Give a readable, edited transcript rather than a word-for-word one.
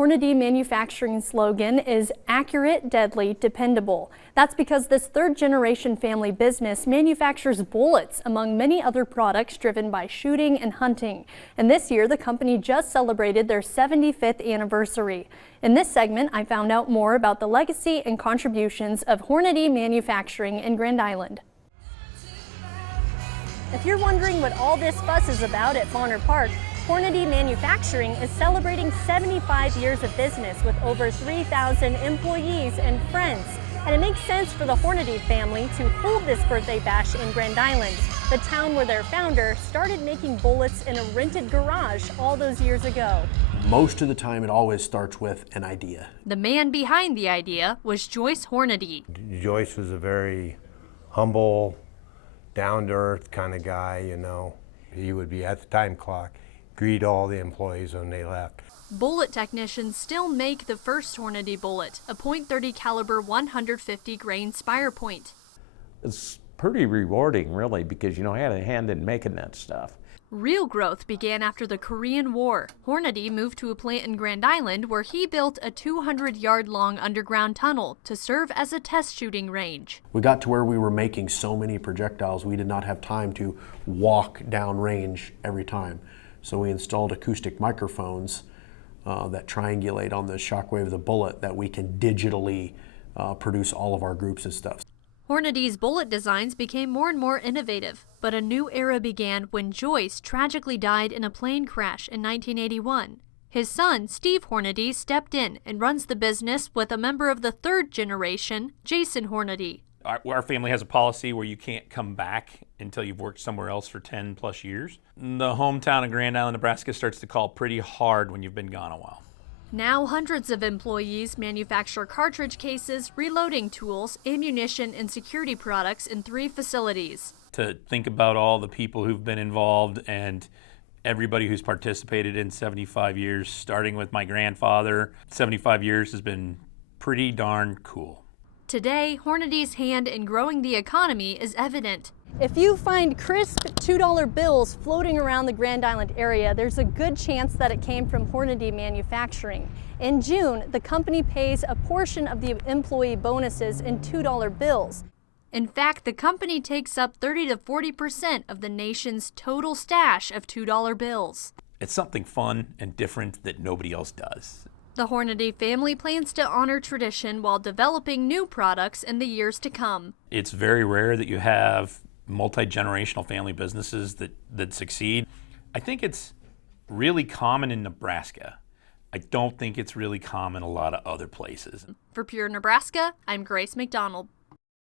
Hornady Manufacturing slogan is accurate, deadly, dependable. That's because this third-generation family business manufactures bullets, among many other products driven by shooting and hunting. And this year, the company just celebrated their 75th anniversary. In this segment, I found out more about the legacy and contributions of Hornady Manufacturing in Grand Island. If you're wondering what all this fuss is about at Bonner Park, Hornady Manufacturing is celebrating 75 years of business with over 3,000 employees and friends. And it makes sense for the Hornady family to hold this birthday bash in Grand Island, the town where their founder started making bullets in a rented garage all those years ago. Most of the time, it always starts with an idea. The man behind the idea was Joyce Hornady. Joyce was a very humble, down-to-earth kind of guy, you know. He would be at the time clock, greet all the employees when they left. Bullet technicians still make the first Hornady bullet, a .30 caliber 150 grain spire point. It's pretty rewarding, really, because I had a hand in making that stuff. Real growth began after the Korean War. Hornady moved to a plant in Grand Island where he built a 200-yard-long underground tunnel to serve as a test shooting range. We got to where we were making so many projectiles, we did not have time to walk down range every time. So we installed acoustic microphones that triangulate on the shockwave of the bullet that we can digitally produce all of our groups and stuff. Hornady's bullet designs became more and more innovative, but a new era began when Joyce tragically died in a plane crash in 1981. His son, Steve Hornady, stepped in and runs the business with a member of the third generation, Jason Hornady. Our family has a policy where you can't come back until you've worked somewhere else for 10 plus years. The hometown of Grand Island, Nebraska starts to call pretty hard when you've been gone a while. Now hundreds of employees manufacture cartridge cases, reloading tools, ammunition, and security products in 3 facilities. To think about all the people who've been involved and everybody who's participated in 75 years, starting with my grandfather, 75 years has been pretty darn cool. Today, Hornady's hand in growing the economy is evident. If you find crisp $2 bills floating around the Grand Island area, there's a good chance that it came from Hornady Manufacturing. In June, the company pays a portion of the employee bonuses in $2 bills. In fact, the company takes up 30 to 40% of the nation's total stash of $2 bills. It's something fun and different that nobody else does. The Hornady family plans to honor tradition while developing new products in the years to come. It's very rare that you have multi-generational family businesses that succeed. I think it's really common in Nebraska. I don't think it's really common a lot of other places. For Pure Nebraska, I'm Grace McDonald.